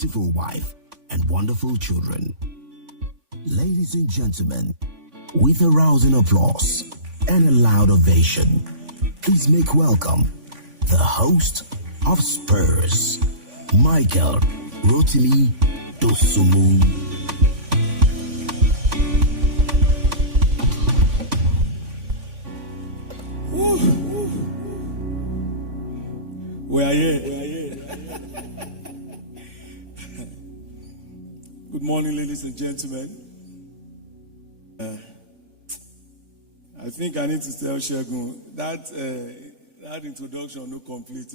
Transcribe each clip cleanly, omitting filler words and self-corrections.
beautiful wife, and wonderful children. Ladies and gentlemen, with a rousing applause and a loud ovation, please make welcome the host of SPURZ, Michael Rotimi Dosumu. We are here. Good morning, ladies and gentlemen. I think I need to tell Shegun that introduction no complete.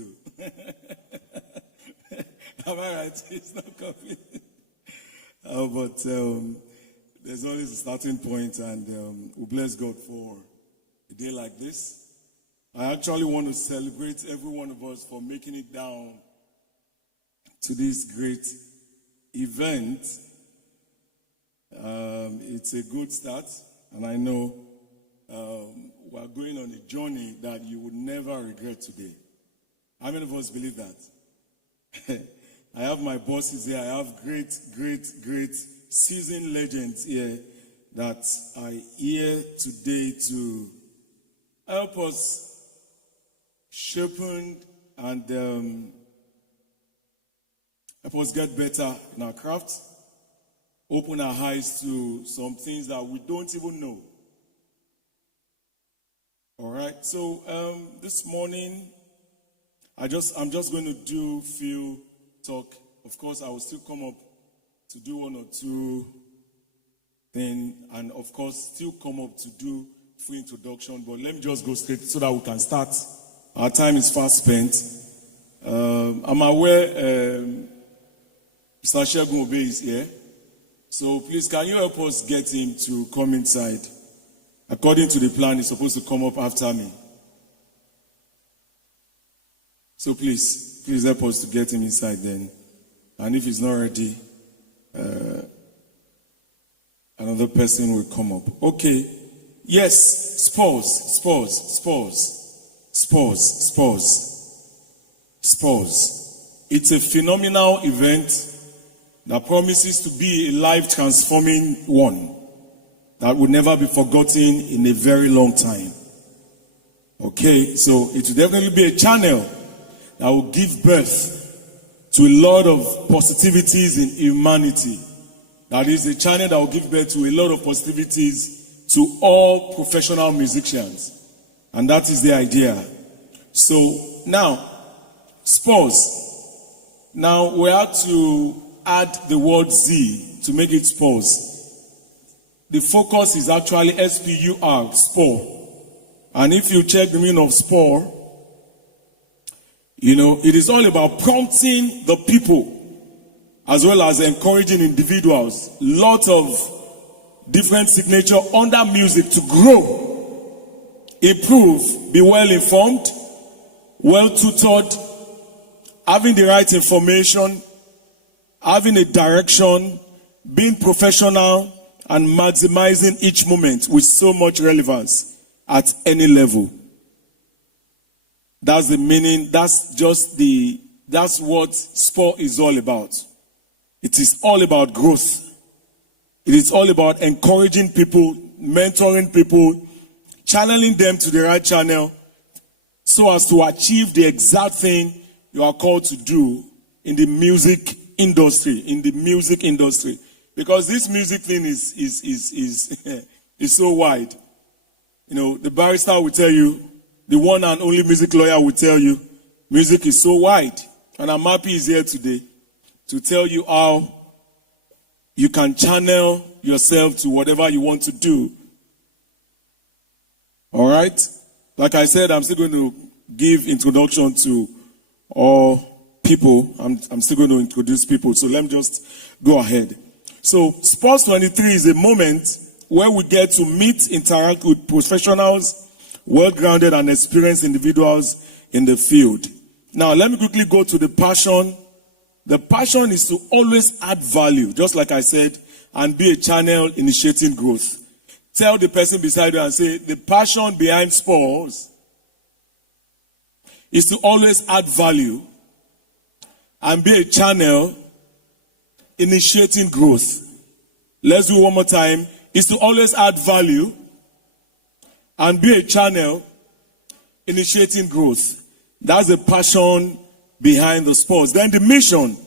Am I right? It's not complete. But there's always a starting point, and we bless God for a day like this. I actually want to celebrate every one of us for making it down to this great event. It's a good start, and I know we're going on a journey that you would never regret today. How many of us believe that? I have my bosses here. I have great seasoned legends here that are here today to help us sharpen and help us get better in our craft, open our eyes to some things that we don't even know. All right, so this morning, I'm just going to do few talk. Of course, I will still come up to do one or two things, and of course, still come up to do full introduction. But let me just go straight so that we can start. Our time is fast spent. I'm aware Mr. Shegun Obe is here. So please, can you help us get him to come inside? According to the plan, he's supposed to come up after me. So please help us to get him inside then. And if he's not ready, another person will come up. Okay. Yes, SPURZ. It's a phenomenal event that promises to be a life-transforming one that will never be forgotten in a very long time. Okay, so it will definitely be a channel that will give birth to a lot of positivities in humanity. That is a channel that will give birth to a lot of positivities to all professional musicians. And that is the idea. So now, SPURZ. Now we have to add the word Z to make it SPURZ. The focus is actually SPUR, SPUR. And if you check the meaning of SPUR, it is all about prompting the people as well as encouraging individuals. Lots of different signature under music to grow, improve, be well informed, well tutored, having the right information, having a direction, being professional, and maximizing each moment with so much relevance at any level. That's the meaning. That's what sport is all about. It is all about growth. It is all about encouraging people, mentoring people, channeling them to the right channel so as to achieve the exact thing you are called to do in the music industry. Because this music thing is so wide. The barrister will tell you, the one and only music lawyer will tell you, music is so wide. And I'm happy he's here today to tell you how you can channel yourself to whatever you want to do. All right? Like I said, I'm still going to give introduction to all people. I'm still going to introduce people. So let me just go ahead. So SPURZ 23 is a moment where we get to meet, interact with professionals, well-grounded and experienced individuals in the field. Now, let me quickly go to the passion. The passion is to always add value, just like I said, and be a channel initiating growth. Tell the person beside you and say, the passion behind SPURZ is to always add value and be a channel initiating growth. Let's do it one more time. Is to always add value and be a channel initiating growth. That's the passion behind the SPURZ. Then the mission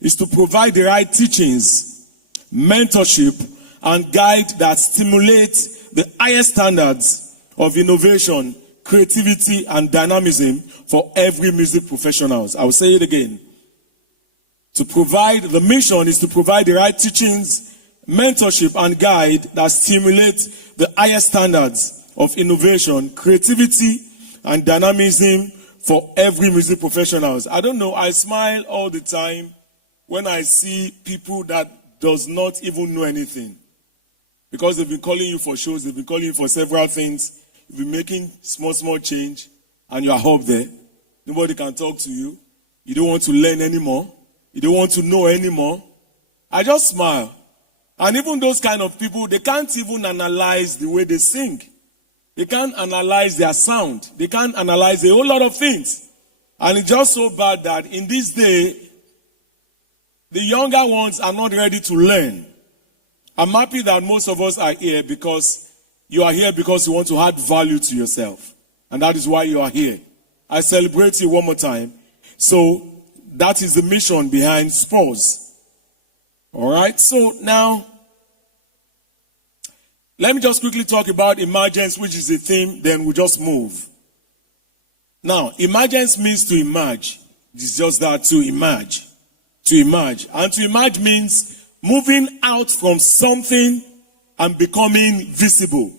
is to provide the right teachings, mentorship, and guide that stimulates the highest standards of innovation, creativity, and dynamism for every music professional. I will say it again. The mission is to provide the right teachings, mentorship, and guide that stimulates the highest standards of innovation, creativity, and dynamism for every music professional. I don't know, I smile all the time when I see people that does not even know anything. Because they've been calling you for shows, they've been calling you for several things, you've been making small change, and you are up there. Nobody can talk to you. You don't want to learn anymore. You don't want to know anymore. I just smile. And even those kind of people, they can't even analyze the way they sing. They can't analyze their sound. They can't analyze a whole lot of things. And it's just so bad that in this day, the younger ones are not ready to learn. I'm happy that most of us are here because you are here because you want to add value to yourself. And that is why you are here. I celebrate you one more time. So that is the mission behind SPURZ. All right. So now, let me just quickly talk about emergence, which is the theme, then we'll just move. Now, emergence means to emerge. It's just that, to emerge. To emerge. And to emerge means moving out from something and becoming visible.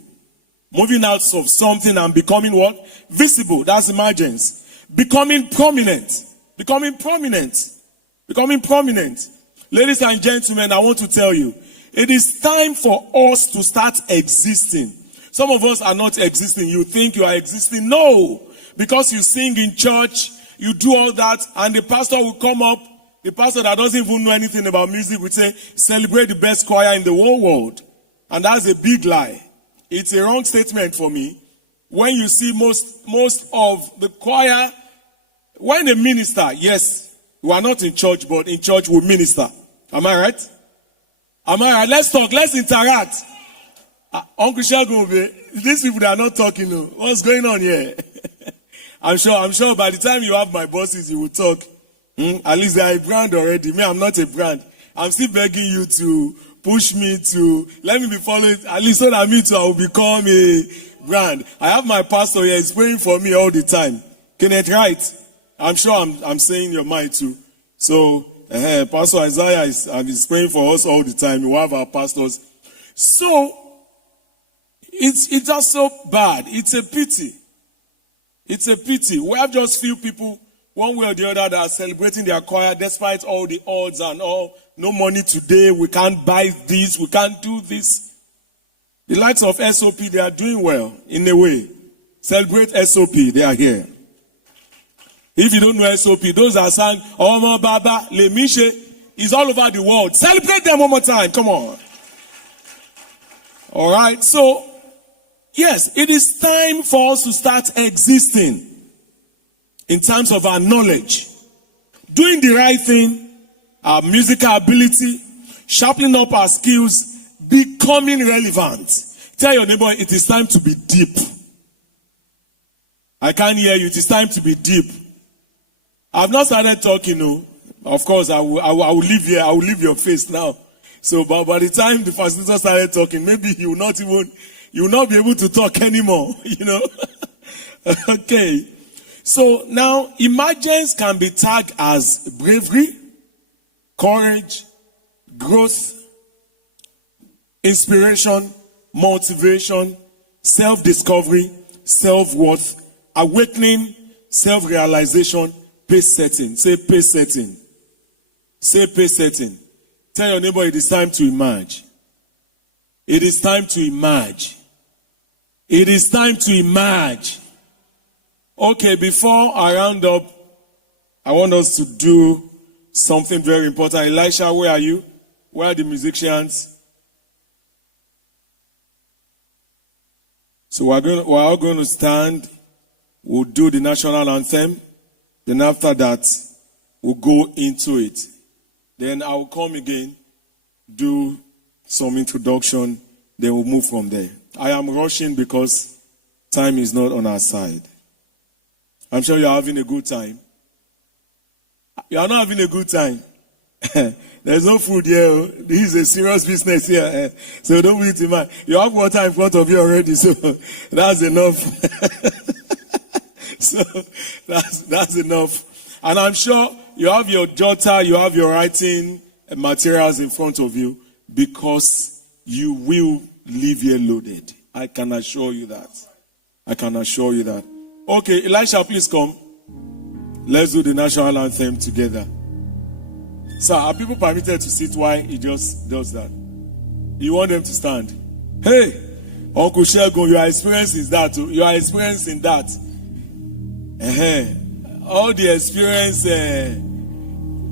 Moving out of something and becoming what? Visible. That's emergence. Becoming prominent. Becoming prominent. Becoming prominent. Ladies and gentlemen, I want to tell you, it is time for us to start existing. Some of us are not existing. You think you are existing. No. Because you sing in church, you do all that, and the pastor will come up. The pastor that doesn't even know anything about music will say, celebrate the best choir in the whole world. And that's a big lie. It's a wrong statement for me. When you see most of the choir, when they minister, yes, we are not in church, but in church we minister. Am I right? Am I right? Let's talk. Let's interact. Uncle Shagun, these people that are not talking. What's going on here? I'm sure by the time you have my bosses, you will talk. At least they are a brand already. Me, I'm not a brand. I'm still begging you to push me to, let me be followed, at least so that me too, I will become a brand. I have my pastor here, he's praying for me all the time. Kenneth Wright, I'm sure I'm saying your mind too. So, Pastor Isaiah is praying for us all the time. We have our pastors. So, it's just so bad. It's a pity. It's a pity. We have just few people, one way or the other, that are celebrating their choir despite all the odds and all. No money today. We can't buy this. We can't do this. The likes of SOP, they are doing well in a way. Celebrate SOP. They are here. If you don't know SOP, those are sang Omo Baba, Le Miche, is all over the world. Celebrate them one more time. Come on. All right. So, yes, it is time for us to start existing in terms of our knowledge, doing the right thing, our musical ability, sharpening up our skills, becoming relevant. Tell your neighbor, it is time to be deep. I can't hear you. It is time to be deep. I've not started talking, no. Of course, I will leave here. I will leave your face now. So, but by the time the facilitator started talking, maybe you will not be able to talk anymore, you know. Okay. So now, emergence can be tagged as bravery, courage, growth, inspiration, motivation, self-discovery, self-worth, awakening, self-realization, pace setting. Say pace setting. Say pace setting. Tell your neighbor it is time to emerge. It is time to emerge. It is time to emerge. Okay, before I round up, I want us to do something very important. Elisha, where are you? Where are the musicians? So we're all going to stand. We'll do the national anthem. Then after that, we'll go into it. Then I will come again do some introduction, then we'll move from there. I am rushing because time is not on our side. I'm sure you're having a good time. You are not having a good time. There's no food here. This is a serious business here. So don't be in mind. You have water in front of you already, so that's enough. So that's enough. And I'm sure you have your jotter, you have your writing materials in front of you, because you will leave here loaded. I can assure you that. I can assure you that. Okay, Elisha, please come. Let's do the national anthem together. Sir, are people permitted to sit while he just does that? You want them to stand? Hey, Uncle Shegun, you are experiencing that. You are experiencing that. All the experience.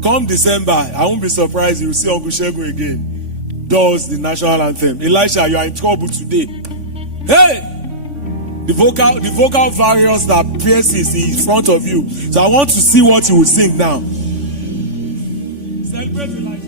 Come December, I won't be surprised you will see Uncle Shegun again. Does the national anthem. Elisha, you are in trouble today. Hey! The vocal variance that pierces in front of you. So I want to see what you will sing now. Celebrate Elisha.